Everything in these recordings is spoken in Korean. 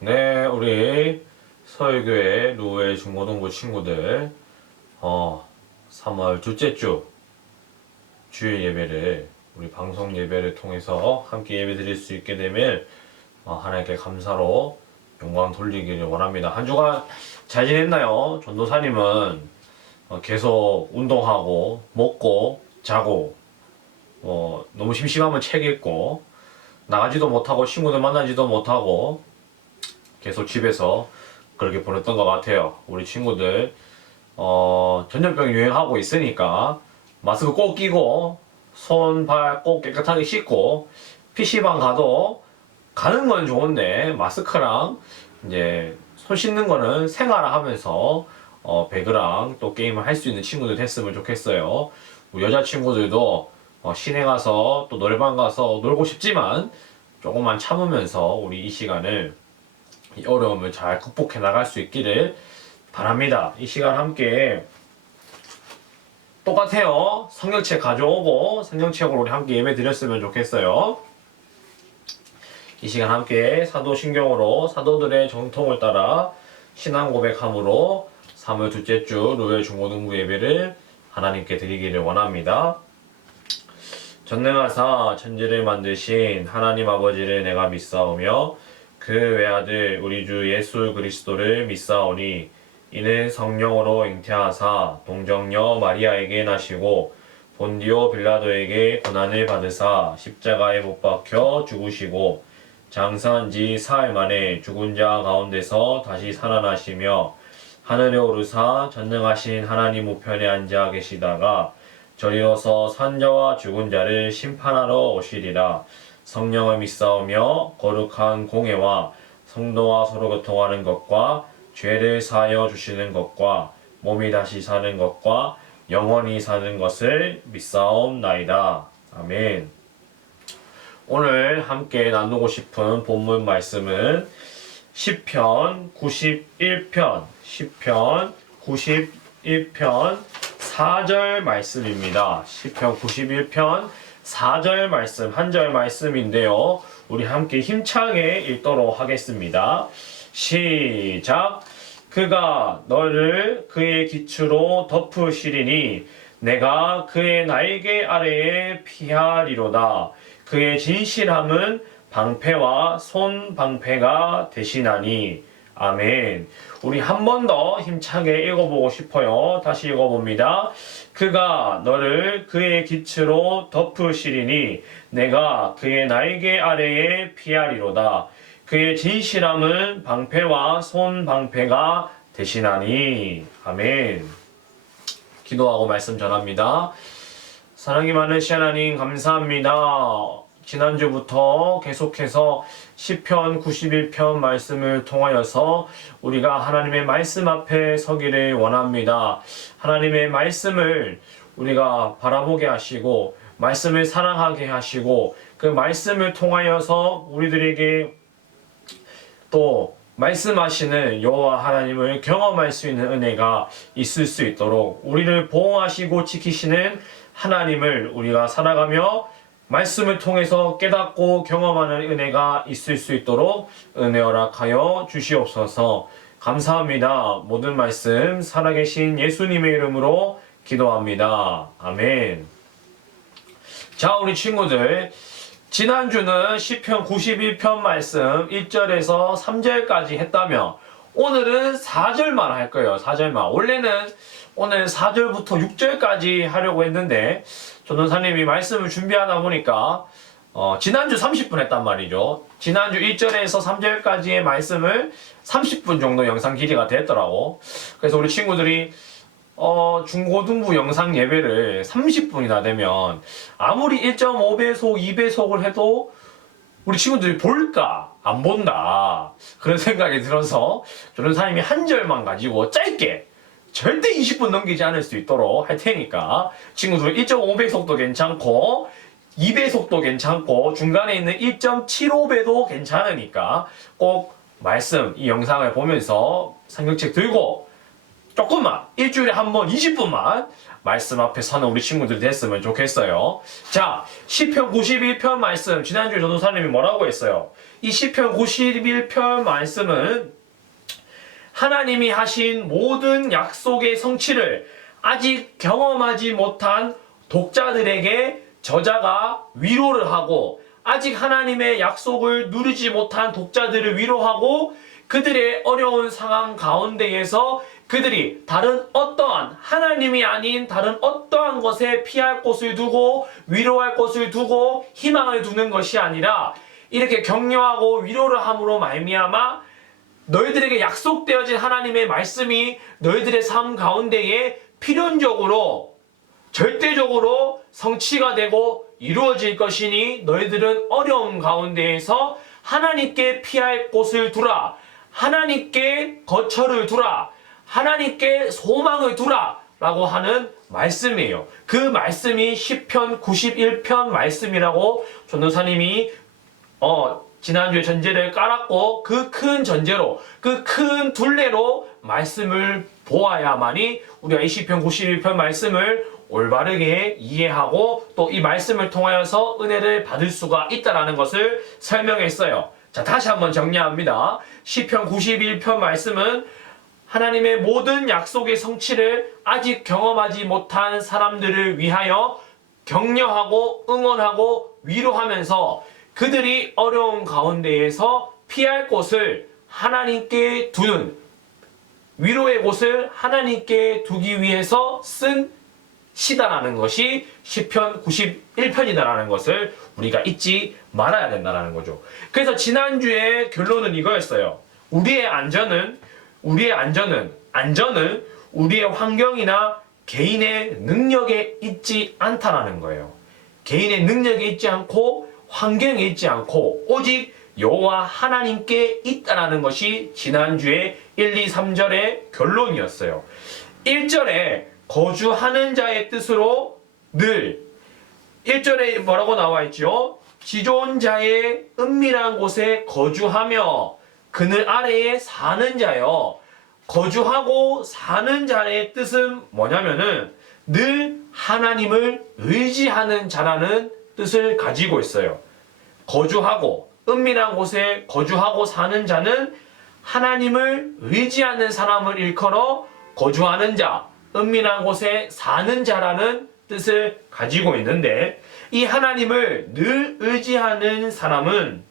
네, 우리 서울교회 루엘 중고등부 친구들, 3월 둘째 주 주일 예배를 우리 방송 예배를 통해서 함께 예배 드릴 수 있게 되면 하나님께 감사로 영광 돌리기를 원합니다. 한 주간 잘 지냈나요? 전도사님은 계속 운동하고 먹고 자고 너무 심심하면 책 읽고 나가지도 못하고 친구들 만나지도 못하고 계속 집에서 그렇게 보냈던 것 같아요. 우리 친구들 전염병 유행하고 있으니까 마스크 꼭 끼고 손, 발 꼭 깨끗하게 씻고 PC방 가도 가는 건 좋은데 마스크랑 이제 손 씻는 거는 생활하면서 배그랑 또 게임을 할 수 있는 친구들 됐으면 좋겠어요. 우리 여자 친구들도 시내 가서 또 노래방 가서 놀고 싶지만 조금만 참으면서 우리 이 시간을 이 어려움을 잘 극복해 나갈 수 있기를 바랍니다. 이 시간 함께 똑같아요. 성경책 가져오고 성경책으로 우리 함께 예배 드렸으면 좋겠어요. 이 시간 함께 사도신경으로 사도들의 정통을 따라 신앙 고백함으로 3월 둘째 주 루엘 중고등부 예배를 하나님께 드리기를 원합니다. 전능하사 천지를 만드신 하나님 아버지를 내가 믿사오며 그 외아들 우리 주 예수 그리스도를 믿사오니 이는 성령으로 잉태하사 동정녀 마리아에게 나시고 본디오 빌라도에게 고난을 받으사 십자가에 못 박혀 죽으시고 장사한 지 사흘 만에 죽은 자 가운데서 다시 살아나시며 하늘에 오르사 전능하신 하나님 우편에 앉아 계시다가 저리로서 산자와 죽은 자를 심판하러 오시리라. 성령을 믿사오며 거룩한 공예와 성도와 서로 교통하는 것과 죄를 사하여 주시는 것과 몸이 다시 사는 것과 영원히 사는 것을 믿사옵나이다. 아멘. 오늘 함께 나누고 싶은 본문 말씀은 시편 91편 4절 말씀입니다. 시편 91편 4절 말씀, 한 절 말씀인데요. 우리 함께 힘차게 읽도록 하겠습니다. 시작! 그가 너를 그의 기초로 덮으시리니 내가 그의 날개 아래에 피하리로다. 그의 진실함은 방패와 손 방패가 되시나니. 아멘. 우리 한 번 더 힘차게 읽어보고 싶어요. 다시 읽어봅니다. 그가 너를 그의 기초로 덮으시리니 내가 그의 날개 아래에 피하리로다. 그의 진실함은 방패와 손 방패가 되시나니. 아멘. 기도하고 말씀 전합니다. 사랑이 많으신 하나님 감사합니다. 지난주부터 계속해서 시편 91편 말씀을 통하여서 우리가 하나님의 말씀 앞에 서기를 원합니다. 하나님의 말씀을 우리가 바라보게 하시고 말씀을 사랑하게 하시고 그 말씀을 통하여서 우리들에게 또 말씀하시는 여호와 하나님을 경험할 수 있는 은혜가 있을 수 있도록 우리를 보호하시고 지키시는 하나님을 우리가 살아가며 말씀을 통해서 깨닫고 경험하는 은혜가 있을 수 있도록 은혜 허락하여 주시옵소서. 감사합니다. 모든 말씀 살아계신 예수님의 이름으로 기도합니다. 아멘. 자, 우리 친구들, 지난주는 시편 91편 말씀 1절에서 3절까지 했다면 오늘은 4절만 할 거예요. 4절만. 원래는 오늘 4절부터 6절까지 하려고 했는데 전도사님이 말씀을 준비하다 보니까 지난주 30분 했단 말이죠. 지난주 1절에서 3절까지의 말씀을 30분 정도 영상 길이가 됐더라고. 그래서 우리 친구들이 중고등부 영상 예배를 30분이나 되면 아무리 1.5배속, 2배속을 해도 우리 친구들이 볼까? 안 본다. 그런 생각이 들어서 전도사님이 한 절만 가지고 짧게 절대 20분 넘기지 않을 수 있도록 할 테니까 친구들 1.5배속도 괜찮고 2배속도 괜찮고 중간에 있는 1.75배도 괜찮으니까 꼭 말씀 이 영상을 보면서 성경책 들고 조금만 일주일에 한 번 20분만 말씀 앞에 서는 우리 친구들이 됐으면 좋겠어요. 자, 시편 91편 말씀 지난주에 전도사님이 뭐라고 했어요? 이 시편 91편 말씀은 하나님이 하신 모든 약속의 성취를 아직 경험하지 못한 독자들에게 저자가 위로를 하고, 아직 하나님의 약속을 누리지 못한 독자들을 위로하고, 그들의 어려운 상황 가운데에서 그들이 다른 어떠한 하나님이 아닌 다른 어떠한 것에 피할 곳을 두고 위로할 곳을 두고 희망을 두는 것이 아니라 이렇게 격려하고 위로를 함으로 말미암아 너희들에게 약속되어진 하나님의 말씀이 너희들의 삶 가운데에 필연적으로 절대적으로 성취가 되고 이루어질 것이니 너희들은 어려움 가운데에서 하나님께 피할 곳을 두라, 하나님께 거처를 두라, 하나님께 소망을 두라 라고 하는 말씀이에요. 그 말씀이 시편 91편 말씀이라고 전도사님이 지난주에 전제를 깔았고, 그 큰 전제로, 그 큰 둘레로 말씀을 보아야만이 우리가 이 시편 91편 말씀을 올바르게 이해하고 또 이 말씀을 통하여서 은혜를 받을 수가 있다는 것을 설명했어요. 자, 다시 한번 정리합니다. 시편 91편 말씀은 하나님의 모든 약속의 성취를 아직 경험하지 못한 사람들을 위하여 격려하고 응원하고 위로하면서 그들이 어려운 가운데에서 피할 곳을 하나님께 두는, 위로의 곳을 하나님께 두기 위해서 쓴 시다라는 것이 시편 91편이다라는 것을 우리가 잊지 말아야 된다는 거죠. 그래서 지난주에 결론은 이거였어요. 우리의 안전은 우리의 환경이나 개인의 능력에 있지 않다라는 거예요. 개인의 능력에 있지 않고 환경에 있지 않고 오직 여호와 하나님께 있다라는 것이 지난주에 1, 2, 3절의 결론이었어요. 1절에 거주하는 자의 뜻으로 늘, 1절에 뭐라고 나와 있죠? 지존 자의 은밀한 곳에 거주하며 그늘 아래에 사는 자요. 거주하고 사는 자의 뜻은 뭐냐면은 늘 하나님을 의지하는 자라는 뜻을 가지고 있어요. 거주하고 은밀한 곳에 거주하고 사는 자는 하나님을 의지하는 사람을 일컬어 거주하는 자, 은밀한 곳에 사는 자라는 뜻을 가지고 있는데, 이 하나님을 늘 의지하는 사람은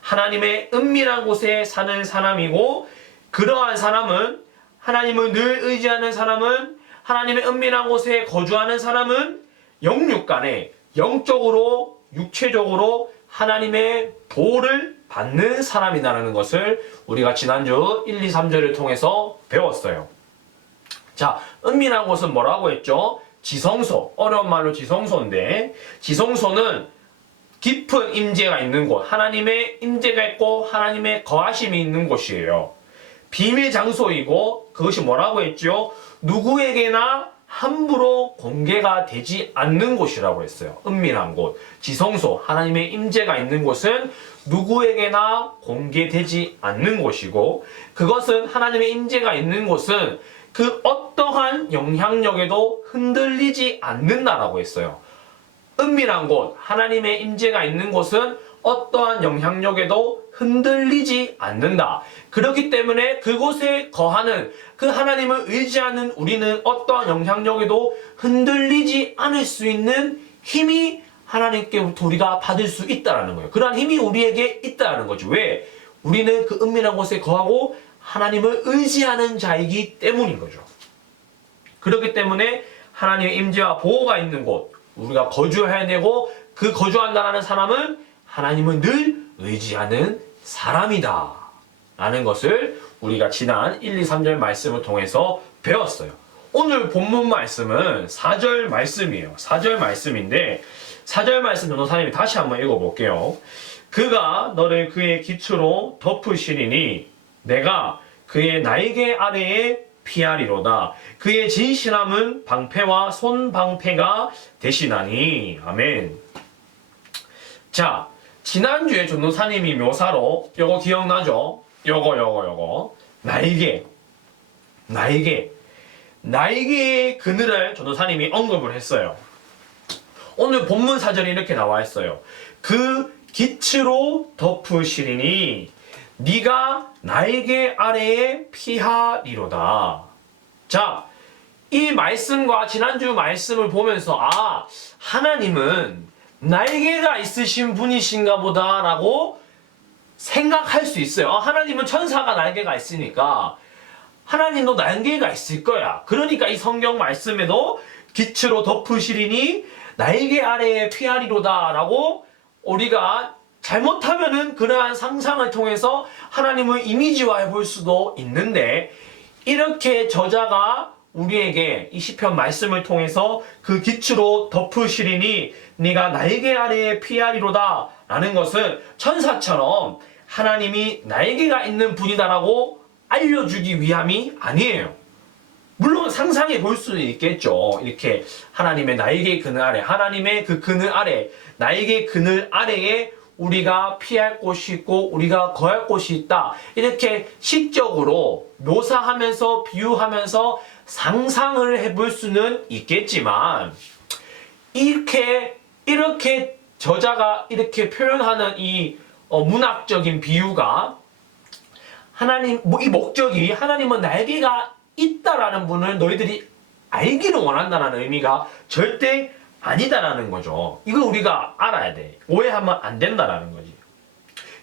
하나님의 은밀한 곳에 사는 사람이고, 그러한 사람은, 하나님을 늘 의지하는 사람은, 하나님의 은밀한 곳에 거주하는 사람은 영육간에 영적으로 육체적으로 하나님의 보호를 받는 사람이라는 것을 우리가 지난주 1, 2, 3절을 통해서 배웠어요. 자, 은밀한 곳은 뭐라고 했죠? 지성소, 어려운 말로 지성소인데, 지성소는 깊은 임재가 있는 곳, 하나님의 임재가 있고 하나님의 거하심이 있는 곳이에요. 비밀 장소이고, 그것이 뭐라고 했죠? 누구에게나 함부로 공개가 되지 않는 곳이라고 했어요. 은밀한 곳, 지성소, 하나님의 임재가 있는 곳은 누구에게나 공개되지 않는 곳이고, 그것은 하나님의 임재가 있는 곳은 그 어떠한 영향력에도 흔들리지 않는다라고 했어요. 은밀한 곳, 하나님의 임재가 있는 곳은 어떠한 영향력에도 흔들리지 않는다. 그렇기 때문에 그곳에 거하는, 그 하나님을 의지하는 우리는 어떠한 영향력에도 흔들리지 않을 수 있는 힘이 하나님께부터 우리가 받을 수 있다는 거예요. 그러한 힘이 우리에게 있다는 거죠. 왜? 우리는 그 은밀한 곳에 거하고 하나님을 의지하는 자이기 때문인 거죠. 그렇기 때문에 하나님의 임재와 보호가 있는 곳, 우리가 거주해야 되고, 그 거주한다라는 사람은 하나님을 늘 의지하는 사람이다 라는 것을 우리가 지난 1, 2, 3절 말씀을 통해서 배웠어요. 오늘 본문 말씀은 4절 말씀이에요. 4절 말씀인데, 4절 말씀 전도사님이 다시 한번 읽어볼게요. 그가 너를 그의 기초로 덮으시리니 내가 그의 날개 아래에 피하리로다. 그의 진실함은 방패와 손방패가 되시나니. 아멘. 자, 지난주에 전도사님이 묘사로 요거 기억나죠? 요거 날개 날개의 그늘을 전도사님이 언급을 했어요. 오늘 본문 사전에 이렇게 나와 있어요. 그 기츠로 덮으시리니 네가 날개 아래에 피하리로다. 자, 이 말씀과 지난주 말씀을 보면서 하나님은 날개가 있으신 분이신가 보다라고 생각할 수 있어요. 하나님은 천사가 날개가 있으니까 하나님도 날개가 있을 거야. 그러니까 이 성경 말씀에도 기츠로 덮으시리니 날개 아래에 피하리로다 라고 우리가 잘못하면은 그러한 상상을 통해서 하나님을 이미지화해 볼 수도 있는데, 이렇게 저자가 우리에게 이 시편 말씀을 통해서 그 기츠로 덮으시리니 네가 날개 아래에 피하리로다 라는 것은 천사처럼 하나님이 날개가 있는 분이다라고 알려주기 위함이 아니에요. 물론 상상해 볼 수는 있겠죠. 이렇게 하나님의 날개 그늘 아래, 하나님의 그 그늘 아래, 날개 그늘 아래에 우리가 피할 곳이 있고 우리가 거할 곳이 있다. 이렇게 시적으로 묘사하면서 비유하면서 상상을 해볼 수는 있겠지만, 이렇게 저자가 이렇게 표현하는 이 문학적인 비유가 하나님, 이 목적이 하나님은 날개가 있다라는 분을 너희들이 알기를 원한다는 의미가 절대 아니다라는 거죠. 이걸 우리가 알아야 돼. 오해하면 안 된다라는 거지.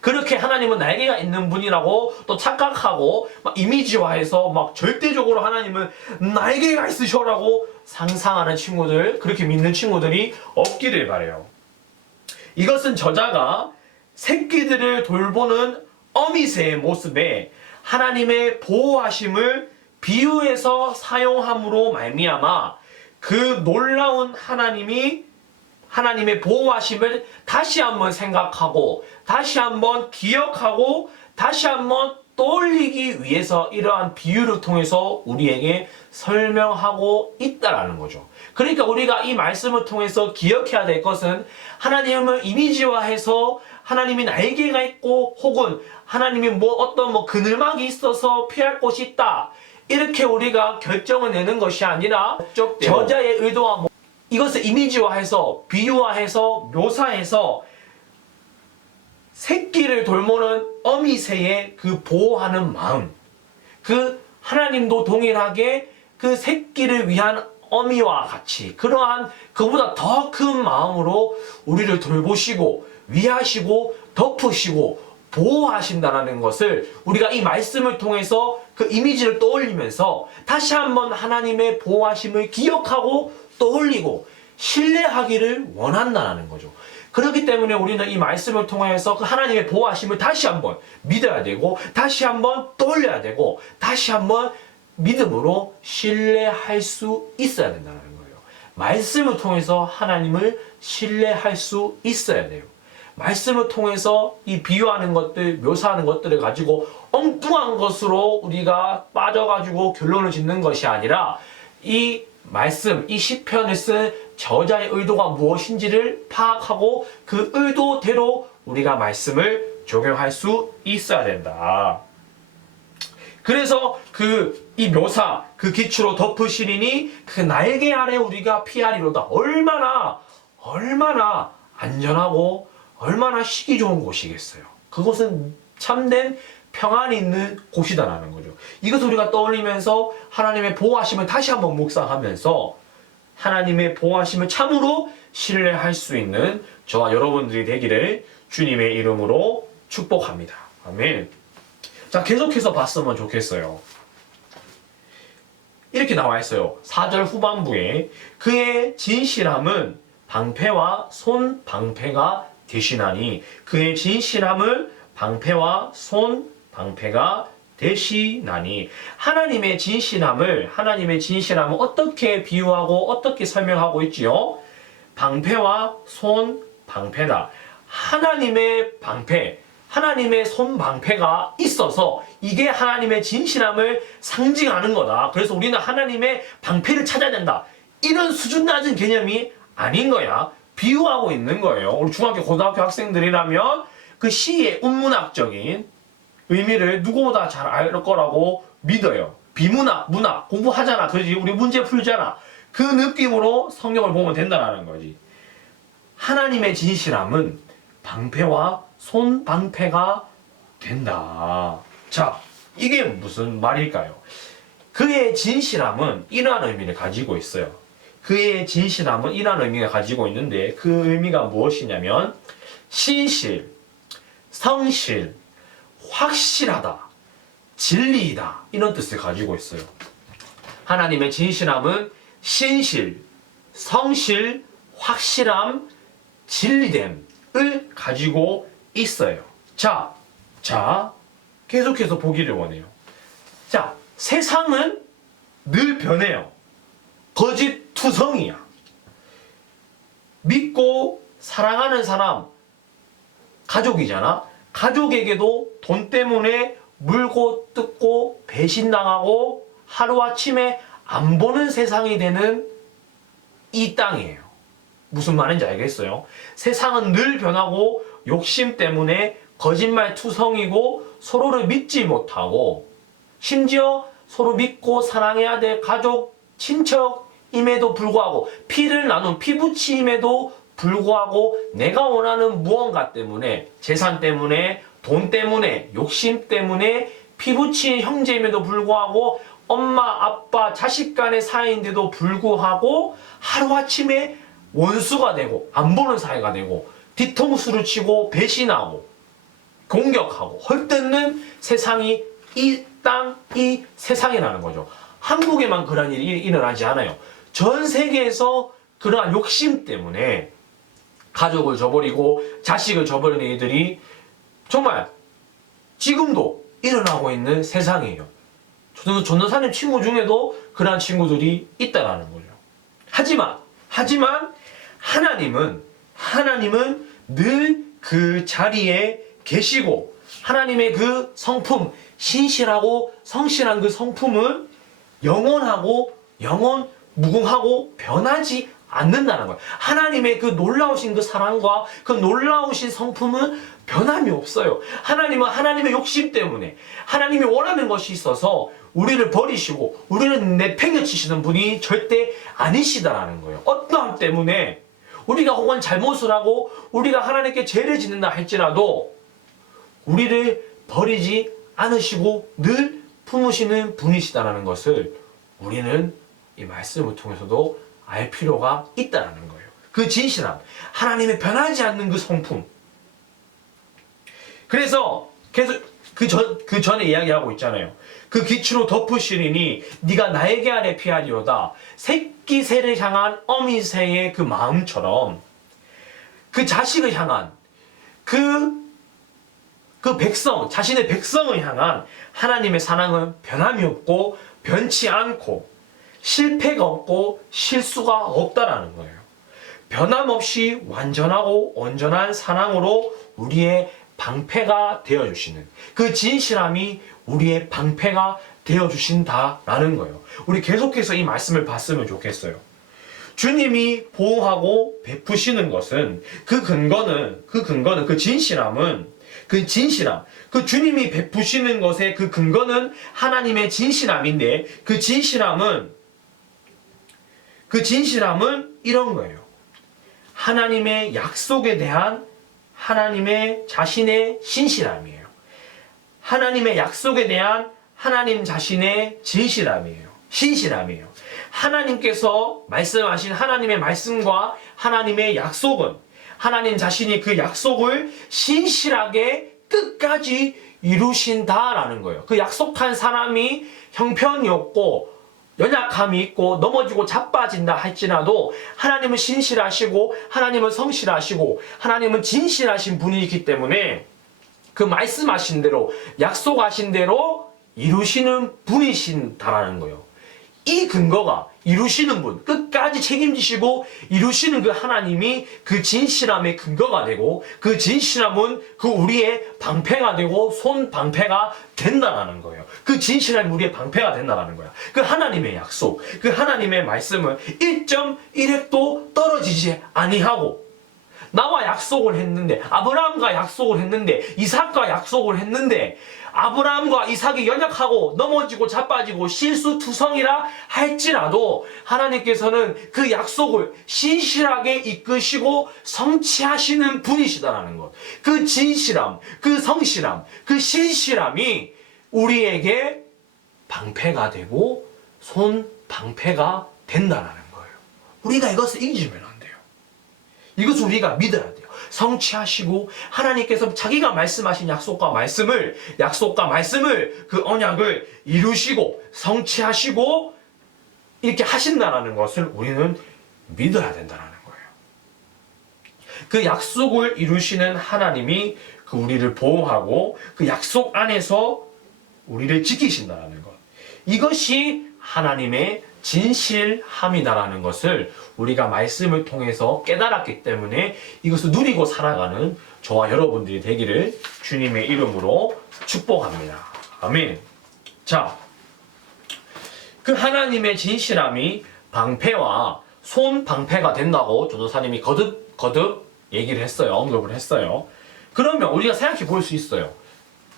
그렇게 하나님은 날개가 있는 분이라고 또 착각하고 막 이미지화해서 막 절대적으로 하나님은 날개가 있으셔라고 상상하는 친구들, 그렇게 믿는 친구들이 없기를 바래요. 이것은 저자가 새끼들을 돌보는 어미새의 모습에 하나님의 보호하심을 비유해서 사용함으로 말미암아 그 놀라운 하나님의 보호하심을 다시 한번 생각하고 다시 한번 기억하고 다시 한번 떠올리기 위해서 이러한 비유를 통해서 우리에게 설명하고 있다라는 거죠. 그러니까 우리가 이 말씀을 통해서 기억해야 될 것은, 하나님을 이미지화해서 하나님이 날개가 있고 혹은 하나님이 어떤 그늘막이 있어서 피할 곳이 있다, 이렇게 우리가 결정을 내는 것이 아니라 저자의 의도와 이것을 이미지화해서 비유화해서 묘사해서 새끼를 돌보는 어미새의 그 보호하는 마음, 그 하나님도 동일하게 그 새끼를 위한 어미와 같이 그러한 그보다 더 큰 마음으로 우리를 돌보시고 위하시고 덮으시고 보호하신다는 것을 우리가 이 말씀을 통해서 그 이미지를 떠올리면서 다시 한번 하나님의 보호하심을 기억하고 떠올리고 신뢰하기를 원한다는 거죠. 그렇기 때문에 우리는 이 말씀을 통해서 그 하나님의 보호하심을 다시 한번 믿어야 되고 다시 한번 떠올려야 되고 다시 한번 믿음으로 신뢰할 수 있어야 된다는 거예요. 말씀을 통해서 하나님을 신뢰할 수 있어야 돼요. 말씀을 통해서 이 비유하는 것들, 묘사하는 것들을 가지고 엉뚱한 것으로 우리가 빠져가지고 결론을 짓는 것이 아니라, 이 말씀, 이 시편을 쓴 저자의 의도가 무엇인지를 파악하고 그 의도대로 우리가 말씀을 적용할 수 있어야 된다. 그래서 이 묘사, 그 기초로 덮으시리니 그 날개 아래 우리가 피하리로다. 얼마나 안전하고 얼마나 쉬기 좋은 곳이겠어요. 그곳은 참된 평안이 있는 곳이다라는 거죠. 이것을 우리가 떠올리면서 하나님의 보호하심을 다시 한번 묵상하면서 하나님의 보호하심을 참으로 신뢰할 수 있는 저와 여러분들이 되기를 주님의 이름으로 축복합니다. 아멘. 자, 계속해서 봤으면 좋겠어요. 이렇게 나와 있어요. 4절 후반부에 그의 진실함은 방패와 손 방패가 대신하니, 그의 진실함을 방패와 손 방패가 대신하니, 하나님의 진실함을 어떻게 비유하고 어떻게 설명하고 있지요? 방패와 손 방패다. 하나님의 방패, 하나님의 손 방패가 있어서 이게 하나님의 진실함을 상징하는 거다. 그래서 우리는 하나님의 방패를 찾아야 된다. 이런 수준 낮은 개념이 아닌 거야. 비유하고 있는 거예요. 우리 중학교, 고등학교 학생들이라면 그 시의 운문학적인 의미를 누구보다 잘 알 거라고 믿어요. 비문학, 문학 공부하잖아. 그지? 우리 문제 풀잖아. 그 느낌으로 성경을 보면 된다는 거지. 하나님의 진실함은 방패와 손방패가 된다. 자, 이게 무슨 말일까요? 그의 진실함은 이러한 의미를 가지고 있어요. 그의 진실함은 이러한 의미가 가지고 있는데 그 의미가 무엇이냐면 신실, 성실, 확실하다, 진리이다 이런 뜻을 가지고 있어요. 하나님의 진실함은 신실, 성실, 확실함, 진리됨을 가지고 있어요. 자, 계속해서 보기를 원해요. 자, 세상은 늘 변해요. 거짓투성이야. 믿고 사랑하는 사람, 가족이잖아. 가족에게도 돈 때문에 물고 뜯고 배신당하고 하루아침에 안 보는 세상이 되는 이 땅이에요. 무슨 말인지 알겠어요? 세상은 늘 변하고 욕심 때문에 거짓말 투성이고 서로를 믿지 못하고 심지어 서로 믿고 사랑해야 될 가족, 친척임에도 불구하고 피를 나눈 피부치임에도 불구하고 내가 원하는 무언가 때문에 재산 때문에 돈 때문에 욕심 때문에 피부치인 형제임에도 불구하고 엄마, 아빠, 자식 간의 사이인데도 불구하고 하루아침에 원수가 되고 안 보는 사이가 되고 뒤통수를 치고 배신하고 공격하고 헐뜯는 세상이 이 땅, 이 세상이라는 거죠. 한국에만 그런 일이 일어나지 않아요. 전 세계에서 그러한 욕심 때문에 가족을 저버리고 자식을 저버리는 일들이 정말 지금도 일어나고 있는 세상이에요. 저도 전도사님 친구 중에도 그러한 친구들이 있다라는 거죠. 하지만 하나님은 늘 그 자리에 계시고 하나님의 그 성품, 신실하고 성실한 그 성품은 영원하고 무궁하고 변하지 않는다는 거예요. 하나님의 그 놀라우신 그 사랑과 그 놀라우신 성품은 변함이 없어요. 하나님은 하나님의 욕심 때문에 하나님이 원하는 것이 있어서 우리를 버리시고 우리를 내팽개치시는 분이 절대 아니시다라는 거예요. 어떠함 때문에 우리가 혹은 잘못을 하고 우리가 하나님께 죄를 짓는다 할지라도 우리를 버리지 않으시고 늘 품으시는 분이시다라는 것을 우리는 이 말씀을 통해서도 알 필요가 있다라는 거예요. 그 진실함, 하나님의 변하지 않는 그 성품. 그래서 계속 그 전에 이야기하고 있잖아요. 그 기치로 덮으시리니 네가 나에게 아래 피하리로다. 새끼 새를 향한 어미 새의 그 마음처럼 그 자식을 향한 그 백성, 자신의 백성을 향한 하나님의 사랑은 변함이 없고 변치 않고 실패가 없고 실수가 없다라는 거예요. 변함없이 완전하고 온전한 사랑으로 우리의 방패가 되어주시는 그 진실함이 우리의 방패가 되어주신다라는 거예요. 우리 계속해서 이 말씀을 봤으면 좋겠어요. 주님이 보호하고 베푸시는 것은 그 근거는 그 진실함은 그 주님이 베푸시는 것의 그 근거는 하나님의 진실함인데 그 진실함은 이런 거예요. 하나님의 약속에 대한 하나님의 자신의 신실함이에요. 하나님의 약속에 대한 하나님 자신의 진실함이에요. 신실함이에요. 하나님께서 말씀하신 하나님의 말씀과 하나님의 약속은 하나님 자신이 그 약속을 신실하게 끝까지 이루신다라는 거예요. 그 약속한 사람이 형편이 없고 연약함이 있고 넘어지고 자빠진다 할지라도 하나님은 신실하시고 하나님은 성실하시고 하나님은 진실하신 분이기 때문에 그 말씀하신 대로 약속하신 대로 이루시는 분이신다라는 거예요. 이 근거가 이루시는 분, 끝까지 책임지시고 이루시는 그 하나님이 그 진실함의 근거가 되고 그 진실함은 그 우리의 방패가 되고 손 방패가 된다라는 거예요. 그 진실함이 우리의 방패가 된다라는 거야. 그 하나님의 약속, 그 하나님의 말씀은 1.1획도 떨어지지 아니하고 나와 약속을 했는데, 아브라함과 약속을 했는데, 이삭과 약속을 했는데, 아브라함과 이삭이 연약하고 넘어지고 자빠지고 실수투성이라 할지라도 하나님께서는 그 약속을 신실하게 이끄시고 성취하시는 분이시다라는 것. 그 진실함, 그 성실함, 그 신실함이 우리에게 방패가 되고 손방패가 된다라는 거예요. 우리가 이것을 잊으면 안 돼요. 이것을 우리가 믿어야 돼요. 성취하시고 하나님께서 자기가 말씀하신 약속과 말씀을 그 언약을 이루시고 성취하시고 이렇게 하신다라는 것을 우리는 믿어야 된다라는 거예요. 그 약속을 이루시는 하나님이 그 우리를 보호하고 그 약속 안에서 우리를 지키신다라는 것. 이것이 하나님의 진실함이다라는 것을 우리가 말씀을 통해서 깨달았기 때문에 이것을 누리고 살아가는 저와 여러분들이 되기를 주님의 이름으로 축복합니다. 아멘. 자, 그 하나님의 진실함이 방패와 손방패가 된다고 전도사님이 거듭 얘기를 했어요. 언급을 했어요. 그러면 우리가 생각해 볼 수 있어요.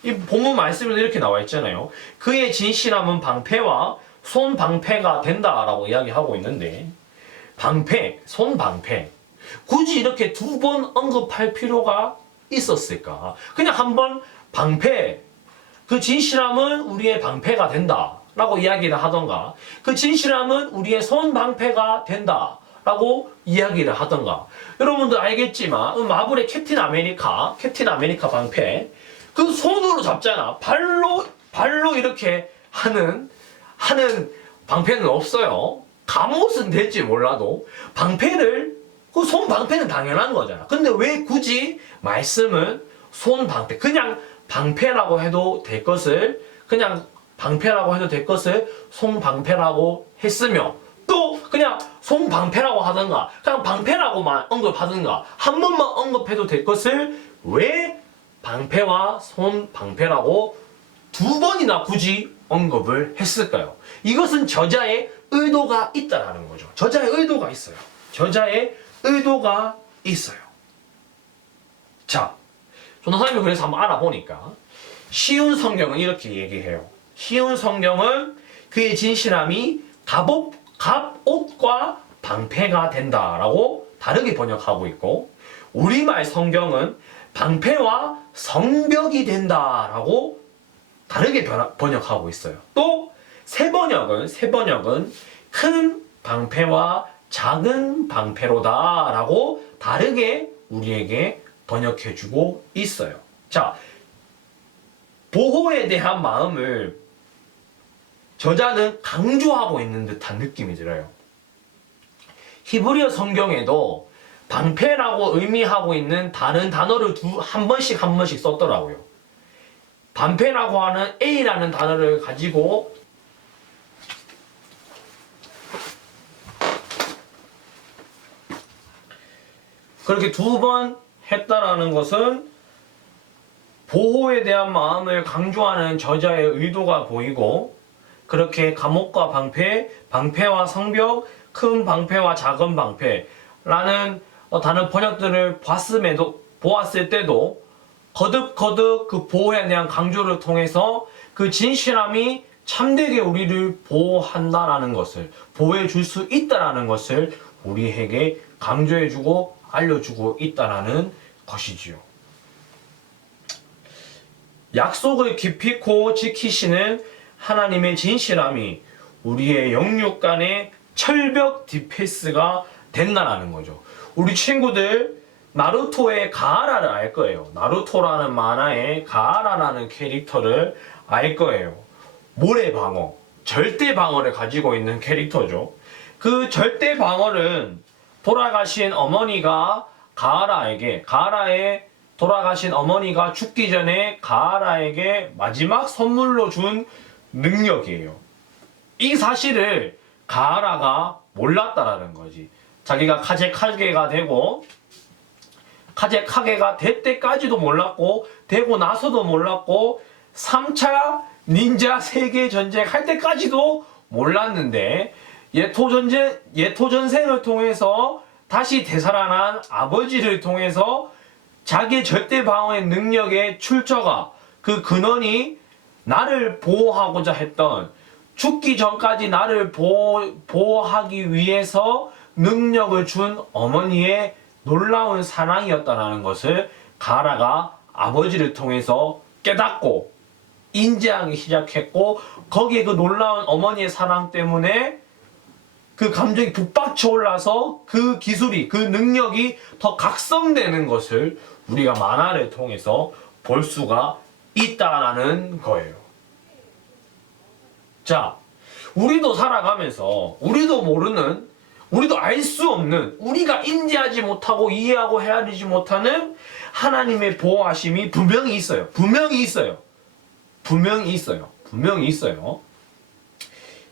이 본문 말씀에도 이렇게 나와 있잖아요. 그의 진실함은 방패와 손방패가 된다라고 이야기하고 있는데, 방패, 손방패, 굳이 이렇게 두 번 언급할 필요가 있었을까? 그냥 한 번 방패, 그 진실함은 우리의 방패가 된다라고 이야기를 하던가, 그 진실함은 우리의 손방패가 된다라고 이야기를 하던가. 여러분들 알겠지만 마블의 캡틴 아메리카 방패, 그 손으로 잡잖아. 발로 이렇게 하는 방패는 없어요. 갑옷은 될지 몰라도 그 손방패는 당연한 거잖아. 근데 왜 굳이 말씀은 손방패, 그냥 방패라고 해도 될 것을 손방패라고 했으며, 또 그냥 손방패라고 하든가 그냥 방패라고만 언급하든가 한 번만 언급해도 될 것을 왜 방패와 손방패라고 두 번이나 굳이 언급을 했을까요? 이것은 저자의 의도가 있다라는 거죠. 저자의 의도가 있어요. 자, 전도사님이 그래서 한번 알아보니까 쉬운 성경은 이렇게 얘기해요. 쉬운 성경은 그의 진실함이 갑옷과 방패가 된다라고 다르게 번역하고 있고, 우리말 성경은 방패와 성벽이 된다라고 다르게 번역하고 있어요. 또 새 번역은 큰 방패와 작은 방패로다라고 다르게 우리에게 번역해주고 있어요. 자, 보호에 대한 마음을 저자는 강조하고 있는 듯한 느낌이 들어요. 히브리어 성경에도 방패라고 의미하고 있는 다른 단어를 한 번씩 썼더라고요. 방패라고 하는 A라는 단어를 가지고 그렇게 두 번 했다라는 것은 보호에 대한 마음을 강조하는 저자의 의도가 보이고, 그렇게 갑옷과 방패와 성벽, 큰 방패와 작은 방패라는 다른 번역들을 보았을 때도 거듭 그 보호에 대한 강조를 통해서 그 진실함이 참되게 우리를 보호한다라는 것을, 보호해 줄 수 있다라는 것을 우리에게 강조해주고 알려주고 있다라는 것이지요. 약속을 기필코 지키시는 하나님의 진실함이 우리의 영육 간의 철벽 디펜스가 된다라는 거죠. 우리 친구들 나루토의 가하라를 알 거예요. 나루토라는 만화의 가하라라는 캐릭터를 알 거예요. 모래 방어, 절대 방어를 가지고 있는 캐릭터죠. 그 절대 방어는 돌아가신 어머니가 가하라의 돌아가신 어머니가 죽기 전에 가하라에게 마지막 선물로 준 능력이에요. 이 사실을 가하라가 몰랐다라는 거지. 자기가 카제카게가 될 때까지도 몰랐고, 되고 나서도 몰랐고, 3차 닌자 세계 전쟁 할 때까지도 몰랐는데, 예토전생을 통해서 다시 되살아난 아버지를 통해서 자기의 절대 방어의 능력의 출처가 그 근원이 나를 보호하고자 했던 죽기 전까지 나를 보호하기 위해서 능력을 준 어머니의 놀라운 사랑이었다는 것을 가라가 아버지를 통해서 깨닫고 인지하기 시작했고 거기에 그 놀라운 어머니의 사랑 때문에 그 감정이 북받쳐 올라서 그 기술이 그 능력이 더 각성되는 것을 우리가 만화를 통해서 볼 수가 있다라는 거예요. 자, 우리도 살아가면서 우리도 모르는 우리도 알 수 없는 우리가 인지하지 못하고 이해하고 헤아리지 못하는 하나님의 보호하심이 분명히 있어요. 분명히 있어요. 분명히 있어요. 분명히 있어요.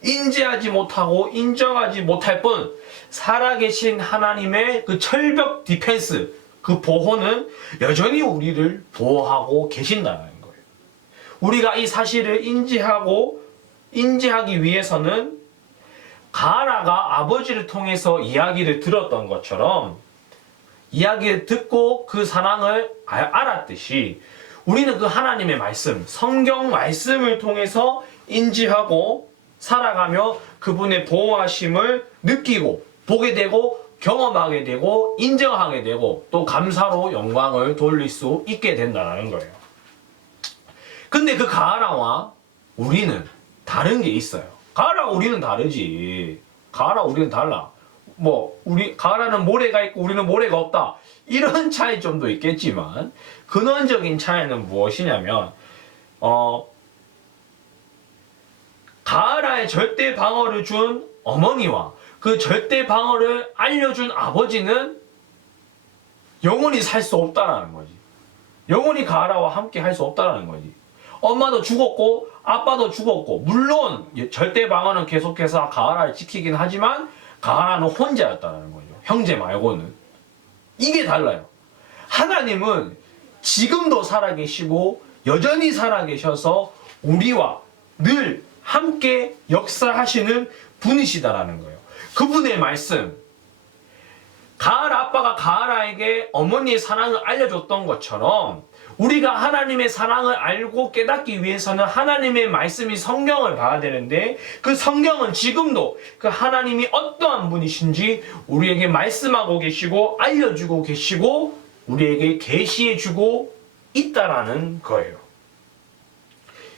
인지하지 못하고 인정하지 못할 뿐 살아계신 하나님의 그 철벽 디펜스 그 보호는 여전히 우리를 보호하고 계신다는 거예요. 우리가 이 사실을 인지하기 위해서는 가라가 아버지를 통해서 이야기를 들었던 것처럼 이야기를 듣고 그 사랑을 알았듯이 우리는 그 하나님의 말씀, 성경 말씀을 통해서 인지하고 살아가며 그분의 보호하심을 느끼고 보게 되고 경험하게 되고 인정하게 되고 또 감사로 영광을 돌릴 수 있게 된다는 거예요. 근데 그 가라와 우리는 다른 게 있어요. 가라 우리는 다르지. 가라 우리는 달라. 가라는 모래가 있고 우리는 모래가 없다. 이런 차이점도 있겠지만 근원적인 차이는 무엇이냐면 가라의 절대 방어를 준 어머니와 그 절대 방어를 알려준 아버지는 영원히 살 수 없다라는 거지. 영원히 가라와 함께 할 수 없다라는 거지. 엄마도 죽었고 아빠도 죽었고 물론 절대 방어는 계속해서 가라를 지키긴 하지만 가라는 혼자였다는 거죠. 형제 말고는. 이게 달라요. 하나님은 지금도 살아계시고 여전히 살아계셔서 우리와 늘 함께 역사하시는 분이시다라는 거예요. 그분의 말씀, 가라 아빠가 가라에게 어머니의 사랑을 알려줬던 것처럼 우리가 하나님의 사랑을 알고 깨닫기 위해서는 하나님의 말씀이 성경을 봐야 되는데 그 성경은 지금도 그 하나님이 어떠한 분이신지 우리에게 말씀하고 계시고 알려주고 계시고 우리에게 계시해주고 있다라는 거예요.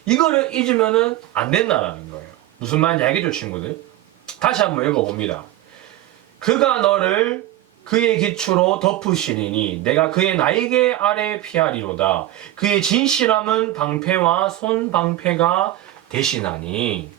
이거를 잊으면 안 된다는 거예요. 무슨 말인지 알겠죠, 친구들? 다시 한번 읽어봅니다. 그가 너를 그의 기초로 덮으시리니 내가 그의 날개 아래 피하리로다. 그의 진실함은 방패와 손방패가 되시나니.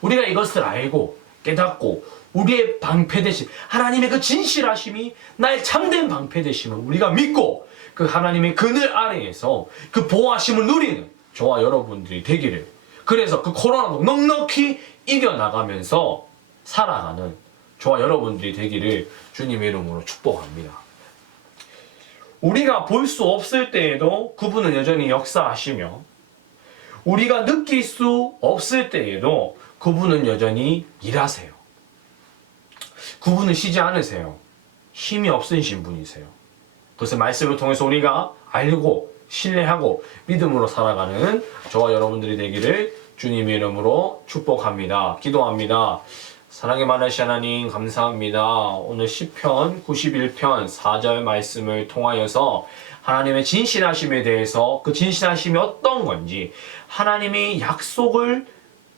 우리가 이것을 알고 깨닫고 우리의 방패 되심, 하나님의 그 진실하심이 나의 참된 방패 되심을 우리가 믿고 그 하나님의 그늘 아래에서 그 보호하심을 누리는 저와 여러분들이 되기를, 그래서 그 코로나도 넉넉히 이겨나가면서 살아가는 저와 여러분들이 되기를 주님의 이름으로 축복합니다. 우리가 볼 수 없을 때에도 그분은 여전히 역사하시며 우리가 느낄 수 없을 때에도 그분은 여전히 일하세요. 그분은 쉬지 않으세요. 힘이 없으신 분이세요. 그래서 말씀을 통해서 우리가 알고 신뢰하고 믿음으로 살아가는 저와 여러분들이 되기를 주님의 이름으로 축복합니다. 기도합니다. 사랑의 많으신 하나님 감사합니다. 오늘 시편 91편 4절 말씀을 통하여서 하나님의 진실하심에 대해서 그 진실하심이 어떤 건지, 하나님이 약속을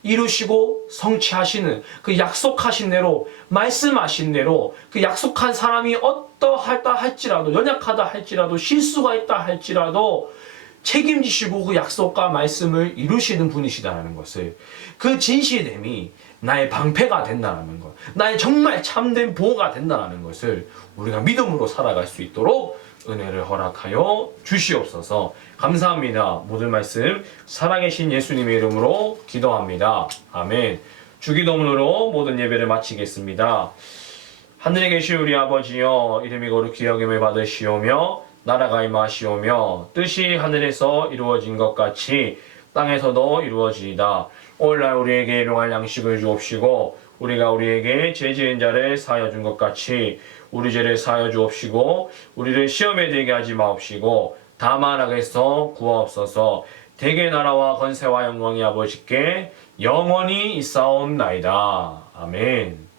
이루시고 성취하시는 그 약속하신 대로 말씀하신 대로 그 약속한 사람이 어떠하다 할지라도, 연약하다 할지라도, 실수가 있다 할지라도 책임지시고 그 약속과 말씀을 이루시는 분이시다는 것을, 그 진실됨이 나의 방패가 된다는 것, 나의 정말 참된 보호가 된다는 것을 우리가 믿음으로 살아갈 수 있도록 은혜를 허락하여 주시옵소서. 감사합니다. 모든 말씀 살아계신 예수님의 이름으로 기도합니다. 아멘. 주기도문으로 모든 예배를 마치겠습니다. 하늘에 계신 우리 아버지여, 이름이 거룩히 여김을 받으시오며 나라가 임하시오며 뜻이 하늘에서 이루어진 것 같이 땅에서도 이루어지이다. 오늘날 우리에게 일용할 양식을 주옵시고 우리가 우리에게 죄 지은 자를 사하여 준 것 같이 우리 죄를 사하여 주옵시고 우리를 시험에 들게 하지 마옵시고 다만 악에서 구하옵소서. 대개 나라와 건세와 영광이 아버지께 영원히 있사옵나이다. 아멘.